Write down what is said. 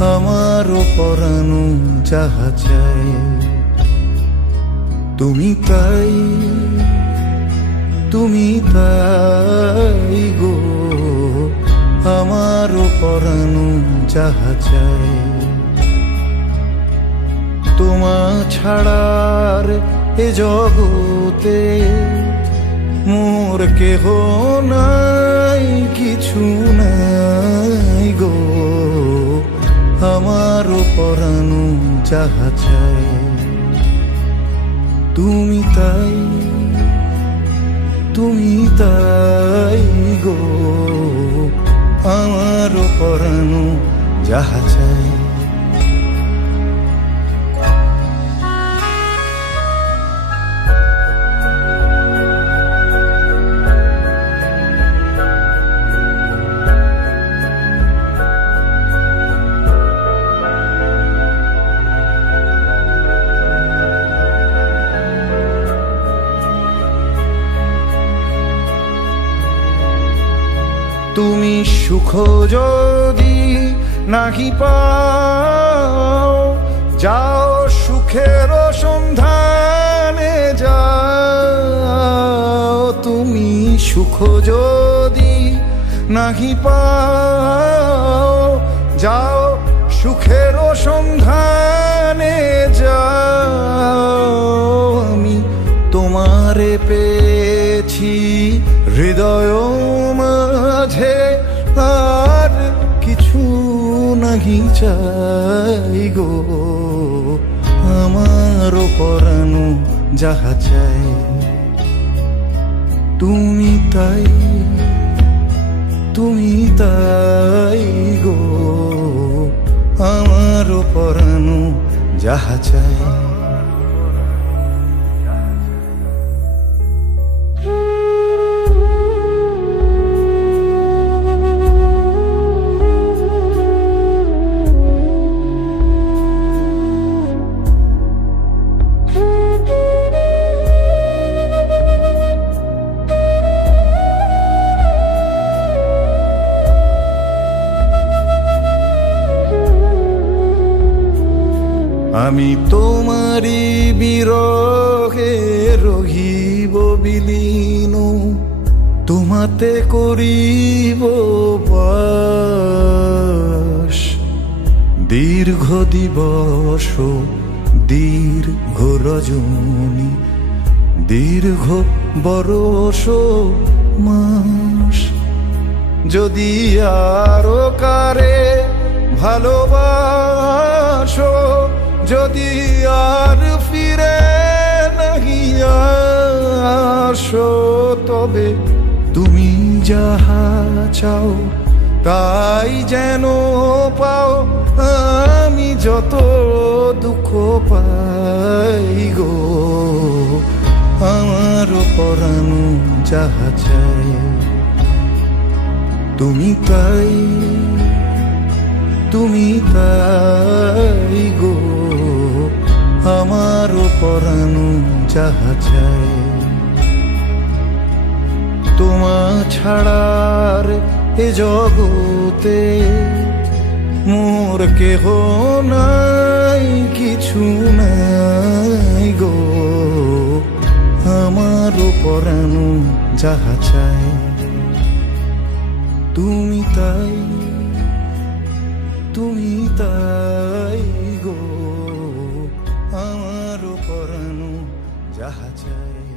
আমারও পরানো যাহা চায় তুমি তাই, তুমি তাই গো, আমারও পরানো যাহা চায়। তোমা ছাড়ার এ জগতে মোর কেহ নাই, কিছু নাই গো, আমারও পরানো যাহা চায় তুমি তাই, তুমি তাই গো, আমারও পরানো যাহা চায়। তুমি সুখ যদি নাহি পাও, যাও সুখের সন্ধানে যাও। তুমি সুখ যদি নাহি পাও, যাও সুখের সন্ধানে যাও। আমি তোমারে পেয়েছি হৃদয় মাঝে, আর কিছু নাহি চাই গো, আমারও পরানো যাহা চাই তুমি তাই, তুমি তাই গো, আমারও পরানো যাহা চাই। আমি তোমারি বিরহে রহিব বিলীন, তোমাতে করিব বাস। দীর্ঘ দিবস দীর্ঘ রজনী, দীর্ঘ বরষ মাস। যদি আরো কারে ভালোবাসো, যদি আর ফিরে নাহি আসো, তবে তুমি যাহা চাও তাই যেন পাও। আমি যত দুঃখ পাই গো, আমার পরানো যাহা চায় তুমি তাই, তুমি তাই গো, আমারও পরানো যাহা চায়। তোমা ছাড়ার এ জগতে মোর কেহ নাই, কিছু নাই গো, আমারও পরানো যাহা চায় তুমি তাই, তুমি তাই গো, আমারও পরানো যাহা চায়।